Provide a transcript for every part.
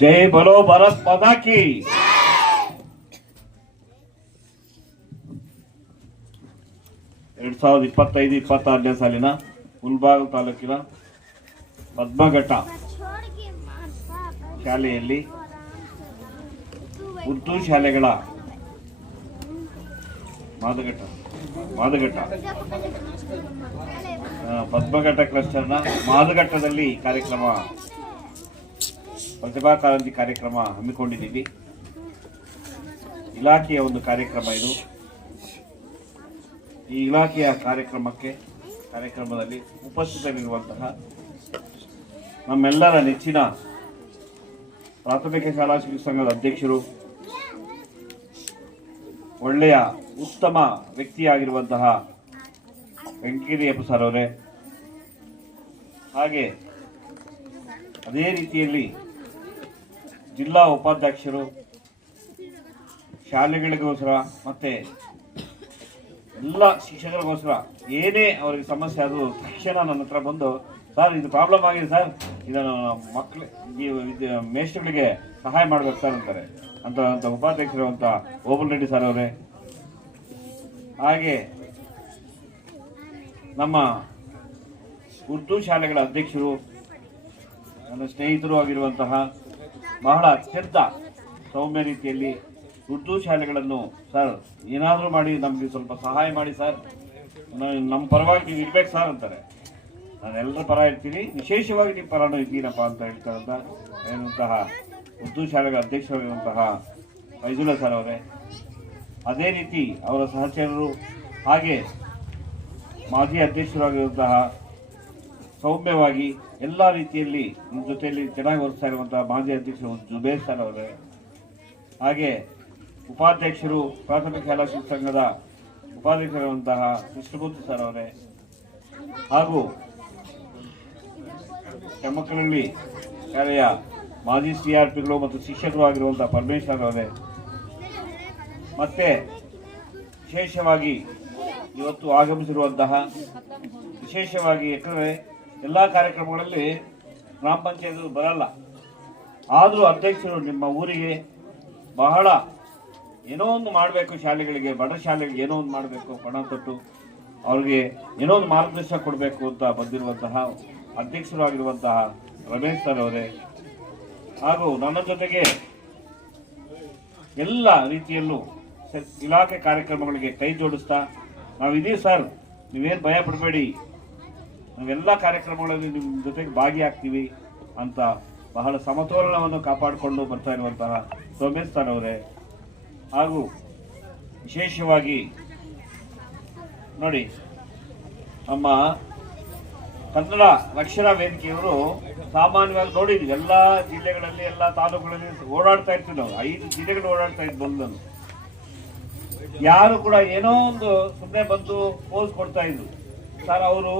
ಜೈ ಬಲೋ ಭಾರತ್ ಮಾತಾ ಕಿ. 2025-26ನೇ ಸಾಲಿನ ಮುಳಬಾಗಿಲು ತಾಲೂಕಿನ ಪದ್ಮಘಟ್ಟ ಶಾಲೆಯಲ್ಲಿ ಉರ್ದು ಶಾಲೆಗಳ ಮಾದಘಟ್ಟ ಪದ್ಮಘಟ್ಟ ಕ್ಲಸ್ಟರ್ನ ಮಾದಘಟ್ಟದಲ್ಲಿ ಕಾರ್ಯಕ್ರಮ, ಪ್ರತಿಭಾ ಕಾರಂಜಿ ಕಾರ್ಯಕ್ರಮ ಹಮ್ಮಿಕೊಂಡಿದ್ದೀವಿ. ಇಲಾಖೆಯ ಒಂದು ಕಾರ್ಯಕ್ರಮ ಇದು. ಈ ಇಲಾಖೆಯ ಕಾರ್ಯಕ್ರಮದಲ್ಲಿ ಉಪಸ್ಥಿತರಿರುವಂತಹ ನಮ್ಮೆಲ್ಲರ ನೆಚ್ಚಿನ ಪ್ರಾಥಮಿಕ ಶಾಲಾ ಶಿಕ್ಷಕ ಸಂಘದ ಅಧ್ಯಕ್ಷರು, ಒಳ್ಳೆಯ ಉತ್ತಮ ವ್ಯಕ್ತಿಯಾಗಿರುವಂತಹ ವೆಂಕಟೇಶಪ್ಪ ಸರ್ ಅವರೇ, ಹಾಗೆ ಅದೇ ರೀತಿಯಲ್ಲಿ ಜಿಲ್ಲಾ ಉಪಾಧ್ಯಕ್ಷರು, ಶಾಲೆಗಳಿಗೋಸ್ಕರ ಮತ್ತೆ ಎಲ್ಲ ಶಿಕ್ಷಕರಿಗೋಸ್ಕರ ಏನೇ ಅವರಿಗೆ ಸಮಸ್ಯೆ ಆದರೂ ತಕ್ಷಣ ನನ್ನ ಹತ್ರ ಬಂದು, ಸರ್ ಇದು ಪ್ರಾಬ್ಲಮ್ ಆಗಿದೆ ಸರ್, ಇದನ್ನು ಮೇಷ್ಟ್ರುಗಳಿಗೆ ಸಹಾಯ ಮಾಡ್ಬೇಕು ಸರ್ ಅಂತಾರೆ ಅಂತ ಉಪಾಧ್ಯಕ್ಷರು ಅಂತ ಓಬಲ್ ರೆಡ್ಡಿ ಸರ್ ಅವರೇ, ಹಾಗೆ ನಮ್ಮ ಉರ್ದು ಶಾಲೆಗಳ ಅಧ್ಯಕ್ಷರು, ನನ್ನ ಸ್ನೇಹಿತರು ಆಗಿರುವಂತಹ ಬಹಳ ಅತ್ಯಂತ ಸೌಮ್ಯ ರೀತಿಯಲ್ಲಿ ಉರ್ದು ಶಾಲೆಗಳನ್ನು, ಸರ್ ಏನಾದರೂ ಮಾಡಿ ನಮಗೆ ಸ್ವಲ್ಪ ಸಹಾಯ ಮಾಡಿ ಸರ್, ನಮ್ಮ ಪರವಾಗಿ ನೀವು ಇರ್ಬೇಕು ಸರ್ ಅಂತಾರೆ. ನಾನು ಎಲ್ಲರ ಪರ ಇರ್ತೀನಿ, ವಿಶೇಷವಾಗಿ ನಿಮ್ಮ ಪರನೂ ಇದ್ದೀನಪ್ಪ ಅಂತ ಹೇಳ್ತಾರಂತಹ ಉರ್ದು ಶಾಲೆಗಳ ಅಧ್ಯಕ್ಷರಾಗಿರುವಂತಹ ಫೈಜುಲ್ಲಾ ಸರ್ ಅವರೇ, ಅದೇ ರೀತಿ ಅವರ ಸಹಚರರು, ಹಾಗೆ ಮಾಜಿ ಅಧ್ಯಕ್ಷರಾಗಿರುವಂತಹ ಸೌಮ್ಯವಾಗಿ ಎಲ್ಲ ರೀತಿಯಲ್ಲಿ ನಿಮ್ಮ ಜೊತೆಯಲ್ಲಿ ಚೆನ್ನಾಗಿ ವರ್ತಿಸ್ತಾ ಇರುವಂತಹ ಮಾಜಿ ಅಧ್ಯಕ್ಷರು ಜುಬೇರ್ ಸರ್ ಅವರೇ, ಹಾಗೆ ಉಪಾಧ್ಯಕ್ಷರು, ಪ್ರಾಥಮಿಕ ಶಾಲಾ ಶಿಕ್ಷಕ ಸಂಘದ ಉಪಾಧ್ಯಕ್ಷರಾಗಿರುವಂತಹ ಕೃಷ್ಣಮೂರ್ತಿ ಸರ್ ಅವರೇ, ಹಾಗೂ ಕೆಮ್ಮಕ್ಕನಹಳ್ಳಿ ಶಾಲೆಯ ಮಾಜಿ CRPಗಳು ಮತ್ತು ಶಿಕ್ಷಕರು ಆಗಿರುವಂತಹ ಪರಮೇಶ್ವರ್ ಅವರೇ, ಮತ್ತೆ ವಿಶೇಷವಾಗಿ ಇವತ್ತು ಆಗಮಿಸಿರುವಂತಹ ವಿಶೇಷವಾಗಿ, ಯಾಕಂದರೆ ಎಲ್ಲ ಕಾರ್ಯಕ್ರಮಗಳಲ್ಲಿ ಗ್ರಾಮ ಪಂಚಾಯತ್ ಬರಲ್ಲ, ಆದರೂ ಅಧ್ಯಕ್ಷರು ನಿಮ್ಮ ಊರಿಗೆ ಬಹಳ ಏನೋ ಒಂದು ಮಾಡಬೇಕು, ಶಾಲೆಗಳಿಗೆ, ಬಡ ಶಾಲೆಗಳಿಗೆ ಏನೋ ಒಂದು ಮಾಡಬೇಕು, ಪಣ ತೊಟ್ಟು ಅವ್ರಿಗೆ ಏನೋ ಒಂದು ಮಾರ್ಗದರ್ಶನ ಕೊಡಬೇಕು ಅಂತ ಬಂದಿರುವಂತಹ ಅಧ್ಯಕ್ಷರು ಆಗಿರುವಂತಹ ರಮೇಶ್ ಸರ್ ಅವರೇ, ಹಾಗೂ ನನ್ನ ಜೊತೆಗೆ ಎಲ್ಲ ರೀತಿಯಲ್ಲೂ ಇಲಾಖೆ ಕಾರ್ಯಕ್ರಮಗಳಿಗೆ ಕೈ ಜೋಡಿಸ್ತಾ ನಾವಿದೀವಿ ಸರ್, ನೀವೇನು ಭಯ ಪಡಬೇಡಿ, ನಾವೆಲ್ಲ ಕಾರ್ಯಕ್ರಮಗಳಲ್ಲಿ ನಿಮ್ಮ ಜೊತೆಗೆ ಭಾಗಿಯಾಗ್ತೀವಿ ಅಂತ ಬಹಳ ಸಮತೋಲನವನ್ನು ಕಾಪಾಡಿಕೊಂಡು ಬರ್ತಾ ಇರುವಂತಹ ಸೋಮೇಶ್ ಸರ್ ಅವರೇ, ಹಾಗೂ ವಿಶೇಷವಾಗಿ ನೋಡಿ ನಮ್ಮ ಕನ್ನಡ ರಕ್ಷಣಾ ವೇದಿಕೆಯವರು ಸಾಮಾನ್ಯವಾಗಿ ನೋಡಿದ್ವಿ ಎಲ್ಲ ಜಿಲ್ಲೆಗಳಲ್ಲಿ, ಎಲ್ಲ ತಾಲೂಕುಗಳಲ್ಲಿ ಓಡಾಡ್ತಾ ಇರ್ತೀವಿ ನಾವು, 5 ಜಿಲ್ಲೆಗಳು ಓಡಾಡ್ತಾ ಇದ್ದು ಬಂದು ಯಾರು ಕೂಡ ಏನೋ ಒಂದು ಸುಮ್ಮನೆ ಬಂದು ಪೋಸ್ ಕೊಡ್ತಾ ಇದ್ರು. ಸರ್ ಅವರು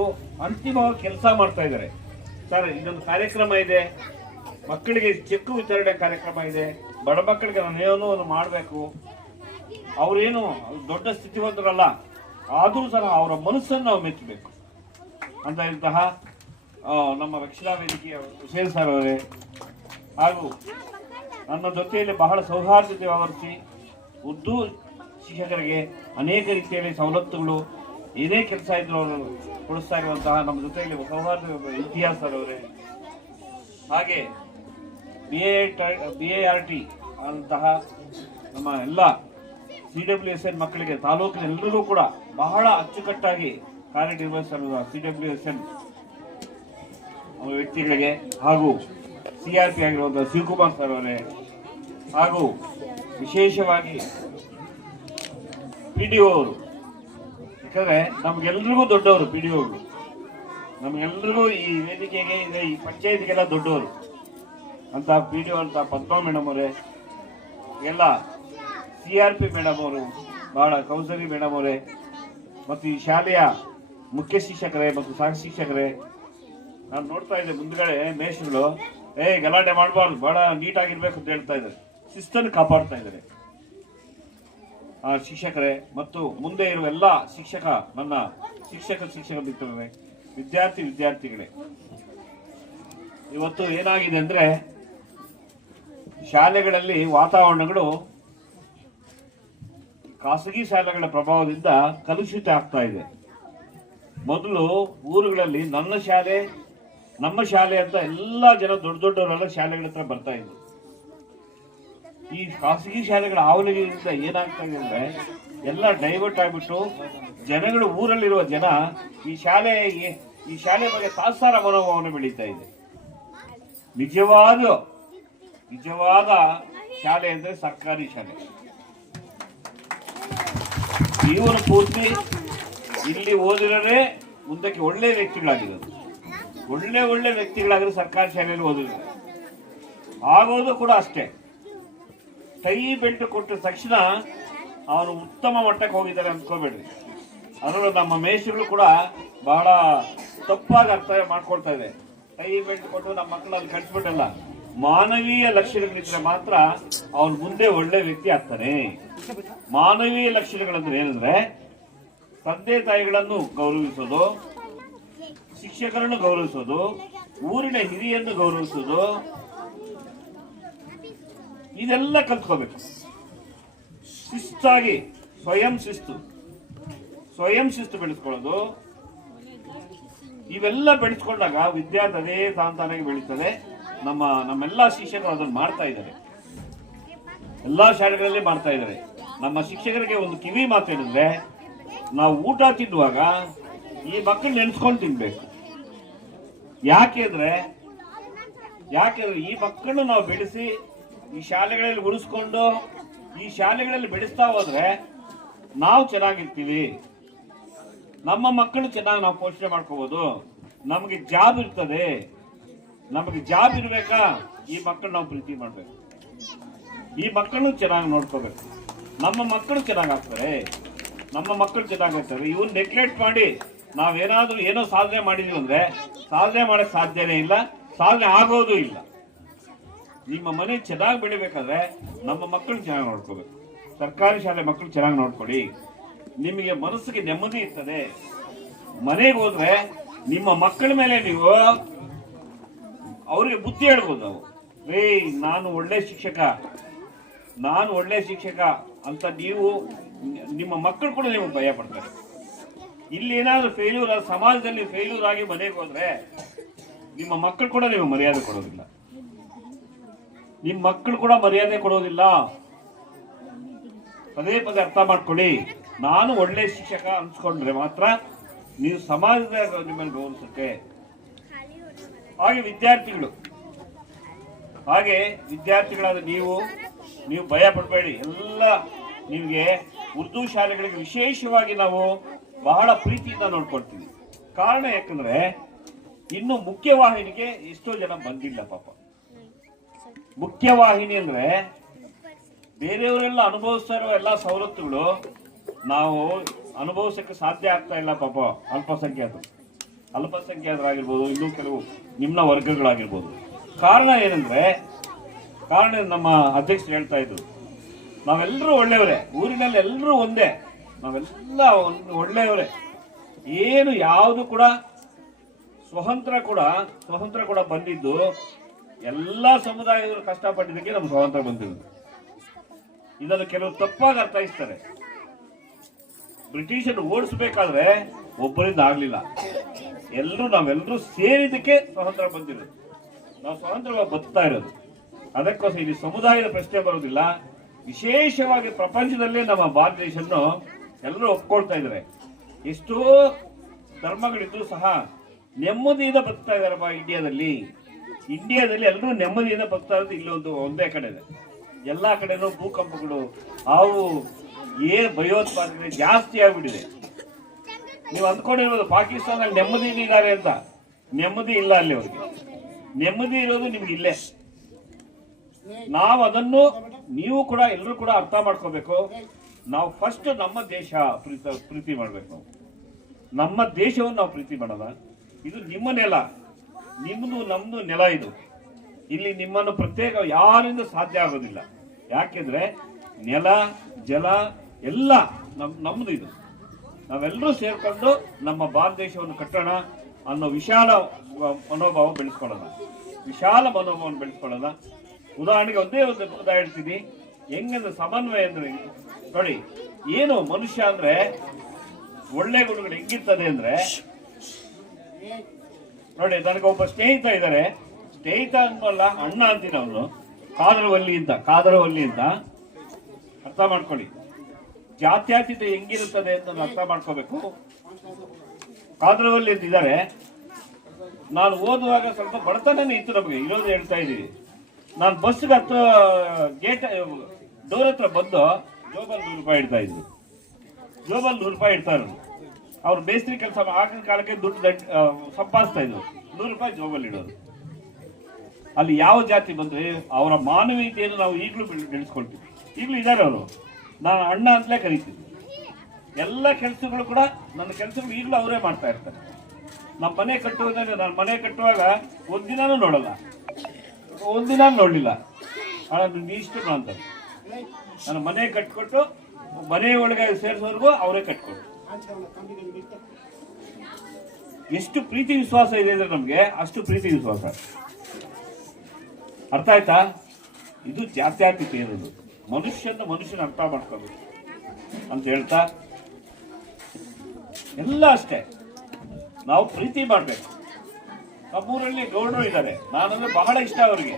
ಅಂತಿಮವಾಗಿ ಕೆಲಸ ಮಾಡ್ತಾ ಇದ್ದಾರೆ. ಸರ್ ಇನ್ನೊಂದು ಕಾರ್ಯಕ್ರಮ ಇದೆ, ಮಕ್ಕಳಿಗೆ ಚೆಕ್ ವಿತರಣೆ ಕಾರ್ಯಕ್ರಮ ಇದೆ, ಬಡ ಮಕ್ಕಳಿಗೆ ನಾನು ಏನೋ ಒಂದು ಮಾಡಬೇಕು, ಅವರೇನು ದೊಡ್ಡ ಸ್ಥಿತಿವಂತರಲ್ಲ, ಆದರೂ ಸಹ ಅವರ ಮನಸ್ಸನ್ನು ನಾವು ಮೆಚ್ಚಬೇಕು ಅಂತ ಇಂತಹ ನಮ್ಮ ರಕ್ಷಣಾ ವೇದಿಕೆಯ ಹುಸೇನ್ ಸರ್ ಅವರೇ, ಹಾಗೂ ನನ್ನ ಜೊತೆಯಲ್ಲಿ ಬಹಳ ಸೌಹಾರ್ದತೆ ವ್ಯವಹರಿಸಿ ಉರ್ದು ಶಿಕ್ಷಕರಿಗೆ ಅನೇಕ ರೀತಿಯಲ್ಲಿ ಸವಲತ್ತುಗಳು ಏನೇ ಕೆಲಸ ಇದ್ರು ಅವರು ಕೊಡಿಸ್ತಾ ಇರುವಂತಹ ನಮ್ಮ ಜೊತೆಯಲ್ಲಿ ಸೌಹಾರ್ದ ಇತಿಹಾಸ ಅವರೇ, ಹಾಗೆ BART ಅಂತಹ ನಮ್ಮ ಎಲ್ಲ CWSN ಮಕ್ಕಳಿಗೆ ತಾಲೂಕಿನ ಎಲ್ಲರೂ ಕೂಡ ಬಹಳ ಅಚ್ಚುಕಟ್ಟಾಗಿ ಕಾರ್ಯನಿರ್ವಹಿಸಿರುವ CWSN ವ್ಯಕ್ತಿಗಳಿಗೆ, ಹಾಗೂ CRP ಆಗಿರುವಂತಹ ಶಿವಕುಮಾರ್ ಸರ್ ಅವರೇ, ಹಾಗೂ ವಿಶೇಷವಾಗಿ PDO ಅವರು, ಯಾಕಂದ್ರೆ ನಮ್ಗೆಲ್ರಿಗೂ ದೊಡ್ಡವರು PDO ಅವರು, ನಮ್ಗೆಲ್ರಿಗೂ ಈ ವೇದಿಕೆಗೆ ಈ ಪಂಚಾಯತಿಗೆಲ್ಲ ದೊಡ್ಡವರು ಅಂತ PDO ಅಂತ ಪದ್ಮಾ ಮೇಡಮ್ ಅವರೇ, ಎಲ್ಲ CRP ಮೇಡಮ್ ಅವರು, ಬಹಳ ಕೌಸರಿ ಮೇಡಮ್ ಅವರೇ, ಮತ್ತು ಈ ಶಾಲೆಯ ಮುಖ್ಯ ಶಿಕ್ಷಕರೇ ಮತ್ತು ಸಹ ಶಿಕ್ಷಕರೇ, ನಾನು ನೋಡ್ತಾ ಇದ್ದೆ ಮುಂದ್ಗಡೆ ಮೇಷ್ಟ್ರುಗಳು ಗಲಾಟೆ ಮಾಡಬಾರ್ದು, ಬಹಳ ನೀಟಾಗಿರ್ಬೇಕು ಅಂತ ಹೇಳ್ತಾ ಇದ್ದಾರೆ, ಶಿಸ್ತನ್ನು ಕಾಪಾಡ್ತಾ ಇದ್ದಾರೆ. ಆ ಶಿಕ್ಷಕರೇ ಮತ್ತು ಮುಂದೆ ಇರುವ ಎಲ್ಲ ನನ್ನ ಶಿಕ್ಷಕ ಮಿತ್ರರೇ, ವಿದ್ಯಾರ್ಥಿಗಳೇ, ಇವತ್ತು ಏನಾಗಿದೆ ಅಂದ್ರೆ ಶಾಲೆಗಳಲ್ಲಿ ವಾತಾವರಣಗಳು ಖಾಸಗಿ ಶಾಲೆಗಳ ಪ್ರಭಾವದಿಂದ ಕಲುಷಿತ ಆಗ್ತಾ ಇದೆ. ಮೊದಲು ಊರುಗಳಲ್ಲಿ ನಮ್ಮ ಶಾಲೆ ಅಂತ ಎಲ್ಲ ಜನ ದೊಡ್ಡವರೆಲ್ಲ ಶಾಲೆಗಳ ಹತ್ರ ಬರ್ತಾ ಇದ್ರು. ಈ ಖಾಸಗಿ ಶಾಲೆಗಳ ಆವಲಿಗೆಯಿಂದ ಏನಾಗ್ತಾ ಇದೆ ಅಂದ್ರೆ ಎಲ್ಲ ಡೈವರ್ಟ್ ಆಗ್ಬಿಟ್ಟು ಜನಗಳು, ಊರಲ್ಲಿರುವ ಜನ ಈ ಶಾಲೆ ಬಗ್ಗೆ ತಾತ್ಸಾರ ಮನೋಭಾವನೆ ಬೆಳೀತಾ ಇದೆ. ನಿಜವಾದ ಶಾಲೆ ಅಂದ್ರೆ ಸರ್ಕಾರಿ ಶಾಲೆ. ಜೀವನ ಪೂರ್ತಿ ಇಲ್ಲಿ ಓದಿರೋದೇ ಮುಂದಕ್ಕೆ ಒಳ್ಳೆ ವ್ಯಕ್ತಿಗಳಾಗಿರೋದು. ಒಳ್ಳೆ ವ್ಯಕ್ತಿಗಳಾಗಿರೋ ಸರ್ಕಾರಿ ಶಾಲೆಯಲ್ಲಿ ಓದಿದ್ದಾರೆ. ಆಗೋದು ಕೂಡ ಅಷ್ಟೇ. ಟೈ ಬೆಲ್ಟ್ ಕೊಟ್ಟ ತಕ್ಷಣ ಅವನು ಉತ್ತಮ ಮಟ್ಟಕ್ಕೆ ಹೋಗಿದ್ದಾರೆ ಅಂದ್ಕೋಬೇಡ್ರಿ. ಅದರಲ್ಲೂ ನಮ್ಮ ಮೇಷ್ಟ್ರುಗಳು ಕೂಡ ಬಹಳ ತಪ್ಪಾಗಿ ಅರ್ಥ ಮಾಡ್ಕೊಳ್ತಾ ಇದೆ. ಟೈ ಬೆಲ್ಟ್ ಕೊಟ್ಟು ನಮ್ಮ ಮಕ್ಕಳಲ್ಲಿ ಕಳಿಸ್ಬಿಟ್ಟಲ್ಲ. ಮಾನವೀಯ ಲಕ್ಷಣಗಳಿದ್ರೆ ಮಾತ್ರ ಅವನು ಮುಂದೆ ಒಳ್ಳೆ ವ್ಯಕ್ತಿ ಆಗ್ತಾನೆ. ಮಾನವೀಯ ಲಕ್ಷಣಗಳಂದ್ರೆ ಏನಂದ್ರೆ ತಂದೆ ತಾಯಿಗಳನ್ನು ಗೌರವಿಸೋದು, ಶಿಕ್ಷಕರನ್ನು ಗೌರವಿಸೋದು, ಊರಿನ ಹಿರಿಯನ್ನು ಗೌರವಿಸೋದು, ಇದೆಲ್ಲ ಕಲ್ತ್ಕೋಬೇಕು. ಶಿಸ್ತಾಗಿ ಸ್ವಯಂ ಶಿಸ್ತು ಬೆಳೆಸ್ಕೊಳ್ಳೋದು, ಇವೆಲ್ಲ ಬೆಳೆಸ್ಕೊಂಡಾಗ ವಿದ್ಯಾರ್ಥಿ ಅದೇ ತಾನಾಗಿ ಬೆಳೀತದೆ. ನಮ್ಮೆಲ್ಲ ಶಿಕ್ಷಕರು ಅದನ್ನು ಮಾಡ್ತಾ ಇದ್ದಾರೆ, ಎಲ್ಲಾ ಶಾಲೆಗಳಲ್ಲಿ ಮಾಡ್ತಾ ಇದ್ದಾರೆ. ನಮ್ಮ ಶಿಕ್ಷಕರಿಗೆ ಒಂದು ಕಿವಿ ಮಾತು ಹೇಳಿದ್ರೆ, ನಾವು ಊಟ ತಿನ್ನುವಾಗ ಈ ಮಕ್ಕಳು ನೆನೆಸ್ಕೊಂಡು ತಿನ್ಬೇಕು. ಯಾಕೆಂದ್ರೆ ಈ ಮಕ್ಕಳನ್ನು ನಾವು ಬೆಳೆಸಿ ಈ ಶಾಲೆಗಳಲ್ಲಿ ಉಳಿಸ್ಕೊಂಡು ಈ ಶಾಲೆಗಳಲ್ಲಿ ಬೆಳೆಸ್ತಾ ಹೋದ್ರೆ ನಾವು ಚೆನ್ನಾಗಿರ್ತೀವಿ. ನಮ್ಮ ಮಕ್ಕಳು ಚೆನ್ನಾಗಿ ನಾವು ಪೋಷಣೆ ಮಾಡ್ಕೋಬಹುದು. ನಮಗೆ ಜಾಬ್ ಇರ್ತದೆ. ನಮಗೆ ಜಾಬ್ ಇರ್ಬೇಕಾ, ಈ ಮಕ್ಕಳು ನಾವು ಪ್ರೀತಿ ಮಾಡ್ಬೇಕು. ಈ ಮಕ್ಕಳನ್ನು ಚೆನ್ನಾಗಿ ನೋಡ್ಕೋಬೇಕು. ನಮ್ಮ ಮಕ್ಕಳು ಚೆನ್ನಾಗಾಗ್ತಾರೆ. ಇವನ್ ನೆಗ್ಲೆಕ್ಟ್ ಮಾಡಿ ನಾವೇನಾದ್ರೂ ಏನೋ ಸಾಧನೆ ಮಾಡಿದೀವಿ ಅಂದ್ರೆ ಸಾಧನೆ ಮಾಡಕ್ ಸಾಧ್ಯನೇ ಇಲ್ಲ, ಸಾಧನೆ ಆಗೋದು ಇಲ್ಲ. ನಿಮ್ಮ ಮನೆ ಚೆನ್ನಾಗಿ ಬೆಳಿಬೇಕಾದ್ರೆ ನಮ್ಮ ಮಕ್ಕಳು ಚೆನ್ನಾಗಿ ನೋಡ್ಕೋಬೇಕು. ಸರ್ಕಾರಿ ಶಾಲೆ ಮಕ್ಕಳು ಚೆನ್ನಾಗಿ ನೋಡ್ಕೊಡಿ. ನಿಮಗೆ ಮನಸ್ಸಿಗೆ ನೆಮ್ಮದಿ ಇರ್ತದೆ. ಮನೆಗೆ ಹೋದ್ರೆ ನಿಮ್ಮ ಮಕ್ಕಳ ಮೇಲೆ ನೀವು ಅವ್ರಿಗೆ ಬುದ್ಧಿ ಹೇಳ್ಬೋದು. ನಾನು ಒಳ್ಳೆ ಶಿಕ್ಷಕ ಅಂತ ನೀವು ನಿಮ್ಮ ಮಕ್ಕಳು ಕೂಡ ನಿಮಗೆ ಭಯ ಪಡ್ತಾರೆ. ಇಲ್ಲಿ ಏನಾದ್ರೂ ಸಮಾಜದಲ್ಲಿ ಫೇಲ್ಯೂರ್ ಆಗಿ ಮನೆಗೆ ಹೋದ್ರೆ ನಿಮ್ಮ ಮಕ್ಕಳು ಕೂಡ ನೀವು ಮರ್ಯಾದೆ ಕೊಡೋದಿಲ್ಲ. ಪದೇ ಅರ್ಥ ಮಾಡ್ಕೊಳ್ಳಿ. ನಾನು ಒಳ್ಳೆ ಶಿಕ್ಷಕ ಅನ್ಸ್ಕೊಂಡ್ರೆ ಮಾತ್ರ ನೀವು ಸಮಾಜದ ನಿಮ್ಮನ್ನು ಗೌರವಿಸುತ್ತೆ. ಹಾಗೆ ವಿದ್ಯಾರ್ಥಿಗಳಾದ ನೀವು ಭಯ ಪಡಬೇಡಿ. ಎಲ್ಲ ನಿಮಗೆ ಉರ್ದು ಶಾಲೆಗಳಿಗೆ ವಿಶೇಷವಾಗಿ ನಾವು ಬಹಳ ಪ್ರೀತಿಯಿಂದ ನೋಡ್ಕೊಳ್ತೀವಿ. ಕಾರಣ ಯಾಕಂದ್ರೆ ಇನ್ನು ಮುಖ್ಯವಾಹಿನಿಗೆ ಎಷ್ಟೋ ಜನ ಬಂದಿಲ್ಲ ಪಾಪ. ಮುಖ್ಯವಾಹಿನಿ ಅಂದ್ರೆ ಬೇರೆಯವರೆಲ್ಲ ಅನುಭವಿಸ್ತಾ ಇರೋ ಎಲ್ಲ ಸವಲತ್ತುಗಳು ನಾವು ಅನುಭವಿಸಕ್ಕೆ ಸಾಧ್ಯ ಆಗ್ತಾ ಇಲ್ಲ ಪಾಪ. ಅಲ್ಪಸಂಖ್ಯಾತರಾಗಿರ್ಬೋದು, ಇನ್ನೂ ಕೆಲವು ನಿಮ್ನ ವರ್ಗಗಳಾಗಿರ್ಬೋದು. ಕಾರಣ ಏನಂದ್ರೆ ನಮ್ಮ ಅಧ್ಯಕ್ಷರು ಹೇಳ್ತಾ ಇದ್ರು, ನಾವೆಲ್ಲರೂ ಒಳ್ಳೆಯವರೇ, ಊರಿನಲ್ಲಿ ಎಲ್ಲರೂ ಒಂದೇ, ನಾವೆಲ್ಲ ಒಳ್ಳೆಯವರೇ. ಏನು ಯಾವುದು ಕೂಡ ಸ್ವತಂತ್ರ ಕೂಡ ಬಂದಿದ್ದು ಎಲ್ಲ ಸಮುದಾಯದವರು ಕಷ್ಟಪಟ್ಟಿದ್ದಕ್ಕೆ ನಮ್ಗೆ ಸ್ವಾತಂತ್ರ್ಯ ಬಂದಿರೋದು. ಇದನ್ನು ಕೆಲವು ತಪ್ಪಾಗಿ ಅರ್ಥೈಸ್ತಾರೆ. ಬ್ರಿಟಿಷರು ಓಡಿಸ್ಬೇಕಾದ್ರೆ ಒಬ್ಬರಿಂದ ಆಗ್ಲಿಲ್ಲ, ನಾವೆಲ್ಲರೂ ಸೇರಿದಕ್ಕೆ ಸ್ವಾತಂತ್ರ್ಯ ಬಂದಿರೋದು. ನಾವು ಸ್ವತಂತ್ರವಾಗಿ ಬದುಕ್ತಾ ಇರೋದು. ಅದಕ್ಕೋಸ್ಕರ ಇಲ್ಲಿ ಸಮುದಾಯದ ಪ್ರಶ್ನೆ ಬರೋದಿಲ್ಲ. ವಿಶೇಷವಾಗಿ ಪ್ರಪಂಚದಲ್ಲೇ ನಮ್ಮ ಭಾರತ ದೇಶವನ್ನು ಎಲ್ಲರೂ ಒಪ್ಕೊಳ್ತಾ ಇದ್ದಾರೆ. ಎಷ್ಟೋ ಧರ್ಮಗಳಿದ್ರು ಸಹ ನೆಮ್ಮದಿಯಿಂದ ಬದುಕ್ತಾ ಇದಾರಪ್ಪ ಇಂಡಿಯಾದಲ್ಲಿ ಎಲ್ಲರೂ ನೆಮ್ಮದಿಯಿಂದ ಬದುಕ್ತಾ ಇರೋದು ಒಂದೇ ಕಡೆ ಇದೆ. ಎಲ್ಲಾ ಕಡೆನೂ ಭೂಕಂಪಗಳು, ಭಯೋತ್ಪಾದನೆ ಜಾಸ್ತಿ ಆಗ್ಬಿಟ್ಟಿದೆ. ನೀವು ಅಂದ್ಕೊಂಡಿರ್ಬೋದು ಪಾಕಿಸ್ತಾನದಲ್ಲಿ ನೆಮ್ಮದಿ ಇದ್ದಾರೆ ಅಂತ. ನೆಮ್ಮದಿ ಇಲ್ಲ ಅಲ್ಲಿ. ಅವ್ರಿಗೆ ನೆಮ್ಮದಿ ಇರೋದು ನಿಮ್ಗೆ ಇಲ್ಲೇ. ನಾವು ಅದನ್ನು ನೀವು ಕೂಡ ಎಲ್ಲರೂ ಕೂಡ ಅರ್ಥ ಮಾಡ್ಕೋಬೇಕು. ನಾವು ಫಸ್ಟ್ ನಮ್ಮ ದೇಶ ಪ್ರೀತಿ ಮಾಡ್ಬೇಕು. ನಮ್ಮ ದೇಶವನ್ನು ನಾವು ಪ್ರೀತಿ ಮಾಡೋಣ. ಇದು ನಿಮ್ಮ ನೆಲ, ನಮ್ದು ನೆಲ. ಇದು ಇಲ್ಲಿ ನಿಮ್ಮನ್ನು ಪ್ರತ್ಯೇಕ ಯಾರಿಂದ ಸಾಧ್ಯ ಆಗೋದಿಲ್ಲ. ಯಾಕೆಂದ್ರೆ ನೆಲ ಜಲ ಎಲ್ಲ ನಮ್ದು. ಇದು ನಾವೆಲ್ಲರೂ ಸೇರ್ಕೊಂಡು ನಮ್ಮ ಭಾರತ ದೇಶವನ್ನು ಕಟ್ಟೋಣ ಅನ್ನೋ ವಿಶಾಲ ಮನೋಭಾವವನ್ನು ಬೆಳೆಸ್ಕೊಳ್ಳೋಣ. ಉದಾಹರಣೆಗೆ ಒಂದೇ ಒಂದು ಉದಾಹರಣೆ ಹೇಳ್ತೀನಿ. ಹೆಂಗಂದ್ರೆ ಸಮನ್ವಯ ಅಂದ್ರೆ ನೋಡಿ, ಏನು ಮನುಷ್ಯ ಅಂದ್ರೆ ಒಳ್ಳೆ ಗುಣಗಳು ಹೆಂಗಿರ್ತದೆ ಅಂದ್ರೆ ನೋಡಿ, ನನಗೆ ಒಬ್ಬ ಸ್ನೇಹಿತ ಇದ್ದಾರೆ. ಸ್ನೇಹಿತ ಅನ್ನಲ್ಲ, ಅಣ್ಣ ಅಂತೀನಿ. ಅವನು ಕಾದರವಲ್ಲಿ ಅಂತ ಅರ್ಥ ಮಾಡ್ಕೊಳ್ಳಿ. ಜಾತ್ಯಾತೀತ ಹೆಂಗಿರುತ್ತದೆ ಅಂತ ಅರ್ಥ ಮಾಡ್ಕೋಬೇಕು. ಕಾದರವಲ್ಲಿ ಅಂತಿದ್ದಾರೆ. ನಾನು ಓದುವಾಗ ಸ್ವಲ್ಪ ಬಡತನನೇ ಇತ್ತು, ನಮಗೆ ಇರೋದು ಹೇಳ್ತಾ ಇದ್ದೀವಿ. ನಾನು ಬಸ್ಗೆ ಗೇಟ್ ಡೋರ್ ಹತ್ರ ಬಂದು ಜೋಬಲ್ಲಿ ₹100 ಇಡ್ತಾ ಇದ್ರು. ಜೋಬಲ್ಲಿ ₹100 ಇಡ್ತಾ ಇರೋದು. ಅವ್ರು ಬೇಸ್ರಿ ಕೆಲಸ ಆಗಿನ ಕಾಲಕ್ಕೆ ದುಡ್ಡು ಸಂಪಾದಿಸ್ತಾ ಇದ್ರು. ₹100 ಜೋಬಲ್ಲಿ ಇಡೋದು. ಅಲ್ಲಿ ಯಾವ ಜಾತಿ ಬಂದ್ರೆ ಅವರ ಮಾನವೀಯತೆಯನ್ನು ನಾವು ಈಗಲೂ ಬೆಳೆಸ್ಕೊಳ್ತೀವಿ. ಈಗಲೂ ಇದ್ದಾರೆ ಅವರು. ನಾನು ಅಣ್ಣ ಅಂತಲೇ ಕರಿತೀನಿ. ಎಲ್ಲ ಕೆಲಸಗಳು ಕೂಡ ನನ್ನ ಕೆಲಸಗಳು ಈಗಲೂ ಅವರೇ ಮಾಡ್ತಾ ಇರ್ತಾರೆ. ನಮ್ಮ ಮನೆ ಕಟ್ಟುವುದಂದ್ರೆ ನಾನು ಮನೆ ಕಟ್ಟುವಾಗ ಒಂದಿನಾನೂ ನೋಡಲ್ಲ, ಒಂದಿನ ನೋಡಲಿಲ್ಲ. ಇಷ್ಟು ಅಂತ ನಾನು ಮನೆ ಕಟ್ಕೊಟ್ಟು ಮನೆ ಒಳಗೆ ಸೇರಿಸೋರ್ಗು ಅವರೇ ಕಟ್ಕೊಟ್ಟು. ಎಷ್ಟು ಪ್ರೀತಿ ವಿಶ್ವಾಸ ಇದೆ ಅಂದ್ರೆ ನಮ್ಗೆ, ಅಷ್ಟು ಪ್ರೀತಿ ವಿಶ್ವಾಸ. ಅರ್ಥ ಆಯ್ತಾ? ಇದು ಜಾತ್ಯಾತೀತ ಇರೋದು. ಮನುಷ್ಯನ ಅರ್ಥ ಮಾಡ್ಕೋಬೇಕು ಅಂತ ಹೇಳ್ತಾ, ಎಲ್ಲ ಅಷ್ಟೇ ನಾವು ಪ್ರೀತಿ ಮಾಡ್ಬೇಕು. ನಮ್ಮೂರಲ್ಲಿ ಗೌಡರು ಇದ್ದಾರೆ. ನಾನಂದ್ರೆ ಬಹಳ ಇಷ್ಟ ಅವರಿಗೆ.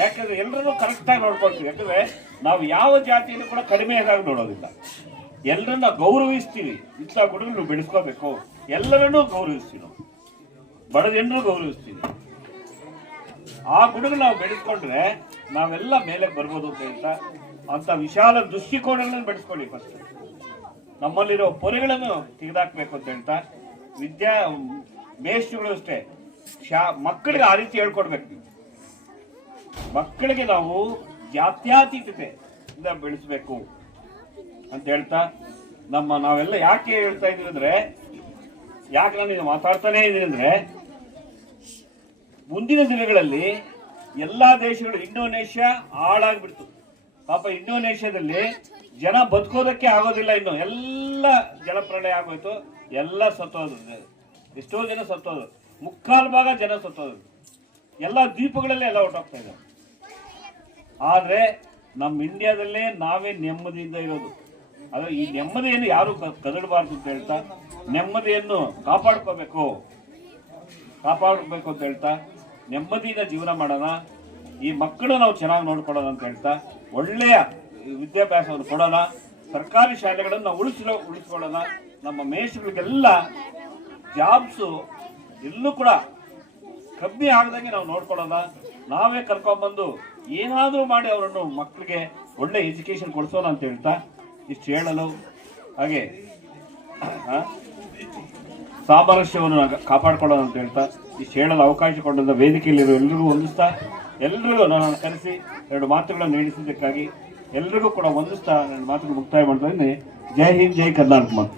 ಯಾಕಂದ್ರೆ ಎಲ್ಲರೂ ಕರೆಕ್ಟಾಗಿ ನೋಡ್ಕೊಳ್ತೀವಿ. ಯಾಕಂದ್ರೆ ನಾವು ಯಾವ ಜಾತಿಯನ್ನು ಕೂಡ ಕಡಿಮೆಯಾಗಿ ನೋಡೋದಿಲ್ಲ. ಎಲ್ಲರನ್ನ ಗೌರವಿಸ್ತೀವಿ. ಇಂಥ ಗುಣಗಳು ಬೆಳೆಸ್ಕೋಬೇಕು. ಎಲ್ಲರನ್ನೂ ಗೌರವಿಸ್ತೀವಿ. ನಾವು ಬಡ ಜನರು ಗೌರವಿಸ್ತೀವಿ. ಆ ಗುಣಗಳು ನಾವು ಬೆಳೆಸ್ಕೊಂಡ್ರೆ ನಾವೆಲ್ಲ ಮೇಲೆ ಬರ್ಬೋದು ಅಂತ ಹೇಳ್ತಾ, ಅಂತ ವಿಶಾಲ ದೃಷ್ಟಿಕೋನಗಳನ್ನು ಬೆಳೆಸ್ಕೊಳ್ಳಿ. ಫಸ್ಟ್ ನಮ್ಮಲ್ಲಿರೋ ಪೊರೆಗಳನ್ನು ತೆಗೆದಾಕ್ಬೇಕು ಅಂತ ಹೇಳ್ತಾ, ಮೇಷ್ಟ್ರುಗಳು ಅಷ್ಟೇ ಮಕ್ಕಳಿಗೆ ಆ ರೀತಿ ಹೇಳ್ಕೊಡ್ಬೇಕು. ಮಕ್ಕಳಿಗೆ ನಾವು ಜಾತ್ಯಾತೀತತೆ ಬೆಳೆಸ್ಬೇಕು ಅಂತ ಹೇಳ್ತಾ, ನಾವೆಲ್ಲ ಯಾಕೆ ಹೇಳ್ತಾ ಇದೀವಿ ಅಂದ್ರೆ, ಯಾಕೆ ನಾನು ಇದು ಮಾತಾಡ್ತಾನೆ ಇದೀನಿ ಅಂದ್ರೆ, ಮುಂದಿನ ದಿನಗಳಲ್ಲಿ ಎಲ್ಲಾ ದೇಶಗಳು, ಇಂಡೋನೇಷ್ಯಾ ಹಾಳಾಗ್ಬಿಡ್ತು. ಪಾಪ ಇಂಡೋನೇಷ್ಯಾದಲ್ಲಿ ಜನ ಬದುಕೋದಕ್ಕೆ ಆಗೋದಿಲ್ಲ. ಇನ್ನು ಎಲ್ಲ ಜಲಪ್ರಳಯ ಆಗೋಯ್ತು. ಎಲ್ಲ ಸತ್ತೋದ್ರು. ಎಷ್ಟೋ ಜನ ಸತ್ತೋದ್ರು. 3/4 ಭಾಗ ಜನ ಸತ್ತೋದ್ರು. ಎಲ್ಲ ದ್ವೀಪಗಳಲ್ಲೇ ಎಲ್ಲ ಹೊರಟೋಗ್ತಾ ಇದ್ದಾರೆ. ಆದ್ರೆ ನಮ್ಮ ಇಂಡಿಯಾದಲ್ಲೇ ನಾವೇ ನೆಮ್ಮದಿಯಿಂದ ಇರೋದು. ಆದ್ರೆ ಈ ನೆಮ್ಮದಿಯನ್ನು ಯಾರು ಕದಡಬಾರ್ದು ಅಂತ ಹೇಳ್ತಾ, ನೆಮ್ಮದಿಯನ್ನು ಕಾಪಾಡ್ಕೋಬೇಕು ಅಂತ ಹೇಳ್ತಾ, ನೆಮ್ಮದಿಯಿಂದ ಜೀವನ ಮಾಡೋಣ. ಈ ಮಕ್ಕಳು ನಾವು ಚೆನ್ನಾಗಿ ನೋಡ್ಕೊಳ್ಳೋಣ ಅಂತ ಹೇಳ್ತಾ, ಒಳ್ಳೆಯ ವಿದ್ಯಾಭ್ಯಾಸವನ್ನು ಕೊಡೋಣ. ಸರ್ಕಾರಿ ಶಾಲೆಗಳನ್ನು ನಾವು ಉಳಿಸ್ಕೊಳ್ಳೋಣ. ನಮ್ಮ ಮೇಷ್ಟ್ರುಗಳಿಗೆಲ್ಲ ಜಾಬ್ಸು ಎಲ್ಲೂ ಕೂಡ ಕಮ್ಮಿ ಆಗದಂಗೆ ನಾವು ನೋಡ್ಕೊಳ್ಳೋಣ. ನಾವೇ ಕರ್ಕೊಂಡ್ಬಂದು ಏನಾದರೂ ಮಾಡಿ ಅವರನ್ನು ಮಕ್ಕಳಿಗೆ ಒಳ್ಳೆ ಎಜುಕೇಶನ್ ಕೊಡಿಸೋಣ ಅಂತ ಹೇಳ್ತಾ ಇಷ್ಟು ಹೇಳಲು, ಹಾಗೆ ಸಾಮರಸ್ಯವನ್ನು ಕಾಪಾಡ್ಕೊಳ್ಳೋಣ ಅಂತ ಹೇಳ್ತಾ ಇಷ್ಟು ಹೇಳಲು ಅವಕಾಶ ಕೊಡೋದ ವೇದಿಕೆಯಲ್ಲಿರೋ ಎಲ್ರಿಗೂ ವಂದಿಸ್ತಾ, ಎಲ್ರಿಗೂ ನನ್ನನ್ನು ಕರೆಸಿ 2 ಮಾತುಗಳನ್ನು ನೀಡಿಸಿದ್ದಕ್ಕಾಗಿ ಎಲ್ರಿಗೂ ಕೂಡ ವಂದಿಸ್ತಾ ನನ್ನ ಮಾತುಗಳು ಮುಕ್ತಾಯ ಮಾಡ್ತಾ ಇದ್ದೀನಿ. ಜೈ ಹಿಂದ್, ಜೈ ಕರ್ನಾಟಕ ಮಾತು.